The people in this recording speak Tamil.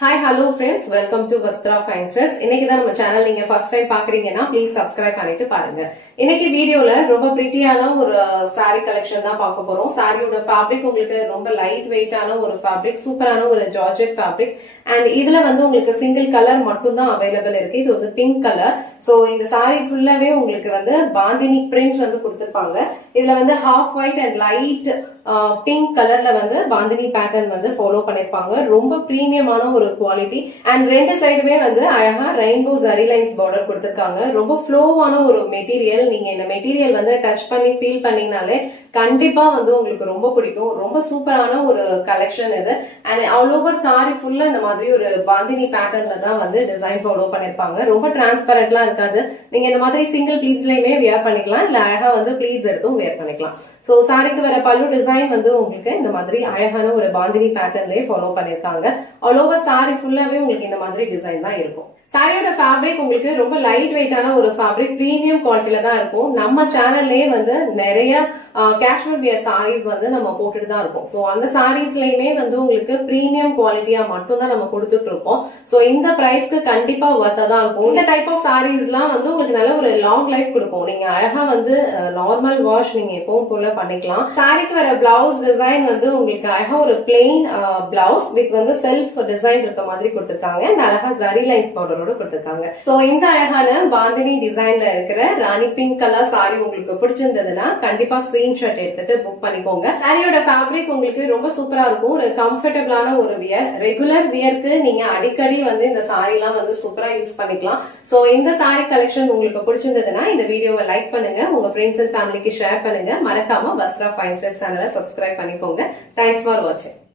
Hi, hello friends. Welcome to Vastra Fine Threads. இன்னைக்கு தான் நம்ம சேனல் நீங்க ஃபர்ஸ்ட் டைம் பாக்குறீங்கன்னா ப்ளீஸ் சப்ஸ்கிரைப் பண்ணிட்டு பாருங்க. இன்னைக்கு வீடியோல ரொம்ப பிரிட்டியான ஒரு saree கலெக்ஷன் தான் பார்க்க போறோம். சாரியோட ஃபேப்ரிக் உங்களுக்கு ரொம்ப லைட் வெயிட்டான ஒரு ஃபேப்ரிக், சூப்பரான ஒரு ஜார்ஜெட் ஃபேப்ரிக். அண்ட் இதுல வந்து உங்களுக்கு சிங்கிள் கலர் மட்டும் தான் அவைலபிள் இருக்கு. இது வந்து பிங்க் கலர். சோ இந்த saree ஃபுல்லாவே உங்களுக்கு வந்து பாந்தினி பிரிண்ட் வந்து கொடுத்திருப்பாங்க. இதுல வந்து half white and light pink கலர்ல வந்து பாந்தினி பேட்டர்ன் வந்து ஃபாலோ பண்ணிருப்பாங்க. ரொம்ப பிரீமியமான ஒரு குவாலிட்டி அண்ட் ரெண்டு சைடுமே வந்து அழகா ரெயின்போ ஜரி லைன்ஸ் பார்டர் கொடுத்திருக்காங்க. ரொம்ப ஃப்ளோவான ஒரு மெட்டீரியல். நீங்க இந்த மெட்டீரியல் வந்து டச் பண்ணி ஃபீல் பண்ணீங்கனாலே கண்டிப்பா வந்து உங்களுக்கு ரொம்ப பிடிக்கும். ரொம்ப சூப்பரான ஒரு கலெக்ஷன் இது. அண்ட் ஆல் ஓவர் சாரி ஃபுல்லா இந்த மாதிரி ஒரு பாந்தினி பேட்டர்ன்ல தான் வந்து டிசைன் ஃபாலோ பண்ணிருப்பாங்க. ரொம்ப டிரான்ஸ்பரண்ட்லாம் இருக்காது. நீங்க இந்த மாதிரி சிங்கிள் ப்ளீட்ஸ்லயுமே வியர் பண்ணிக்கலாம், இல்ல அழகா வந்து ப்ளீட்ஸ் எடுத்தும் வியர் பண்ணிக்கலாம். சோ சாரிக்கு வர பல்லு டிசைன் வந்து உங்களுக்கு இந்த மாதிரி அழகான ஒரு பாந்தினி பேட்டர்ன்லயே ஃபாலோ பண்ணிருக்காங்க. ஆல் ஓவர் சாரி ஃபுல்லாவே உங்களுக்கு இந்த மாதிரி டிசைன் தான் இருக்கும். சாரியோட ஃபேப்ரிக் உங்களுக்கு ரொம்ப லைட் வெயிட்டான ஒரு ஃபேப்ரிக், பிரீமியம் குவாலிட்டியில தான் இருக்கும். நம்ம சேனல்லே வந்து நிறைய கேஷுவல் வியர் சாரீஸ் வந்து நம்ம போட்டுட்டு தான் இருக்கோம். சோ அந்த சாரீஸ்லயுமே வந்து உங்களுக்கு பிரீமியம் குவாலிட்டியா மட்டும் தான் நம்ம கொடுத்துட்டு இருக்கோம். சோ இந்த பிரைஸ்க்கு கண்டிப்பா வர்த்தா தான் இருக்கும். இந்த டைப் ஆஃப் சாரீஸ்லாம் வந்து உங்களுக்கு நல்ல ஒரு லாங் லைஃப் கொடுக்கும். நீங்க அழகா வந்து நார்மல் வாஷ் நீங்க எப்பவும் போல பண்ணிக்கலாம். சாரிக்கு வர பிளவுஸ் டிசைன் வந்து உங்களுக்கு அழகா ஒரு பிளெயின் பிளவுஸ் வித் வந்து செல்ஃப் டிசைன் இருக்க மாதிரி கொடுத்திருக்காங்க. அழகா ஜரி லைன்ஸ் பார்டர் கொடுத்திருக்காங்க. சோ இந்த அழகான பாந்தினி டிசைன்ல இருக்கிற ராணி பிங்க் கலர் சாரி உங்களுக்கு பிடிச்சிருந்ததுன்னா கண்டிப்பா ஸ்கிரீன்ஷாட் எடுத்துட்டு புக் பண்ணிக்கோங்க. சாரியோட ஃபேப்ரிக் உங்களுக்கு ரொம்ப சூப்பரா இருக்கும். ஒரு கம்ஃபர்டபிளான ஒரு வியர், ரெகுலர் வியருக்கு நீங்க அடிக்கடி வந்து இந்த சாரி எல்லாம் வந்து சூப்பரா யூஸ் பண்ணிக்கலாம். சோ இந்த சாரி கலெக்ஷன் உங்களுக்கு பிடிச்சிருந்ததுன்னா இந்த வீடியோவை லைக் பண்ணுங்க, உங்க ஃப்ரெண்ட்ஸ் அண்ட் ஃபேமிலிக்கு ஷேர் பண்ணுங்க. மறக்காம வஸ்த்ரா ஃபைன் த்ரெட்ஸ் சேனலை சப்ஸ்கிரைப் பண்ணிக்கோங்க. தேங்க்ஸ் ஃபார் வாட்சிங்.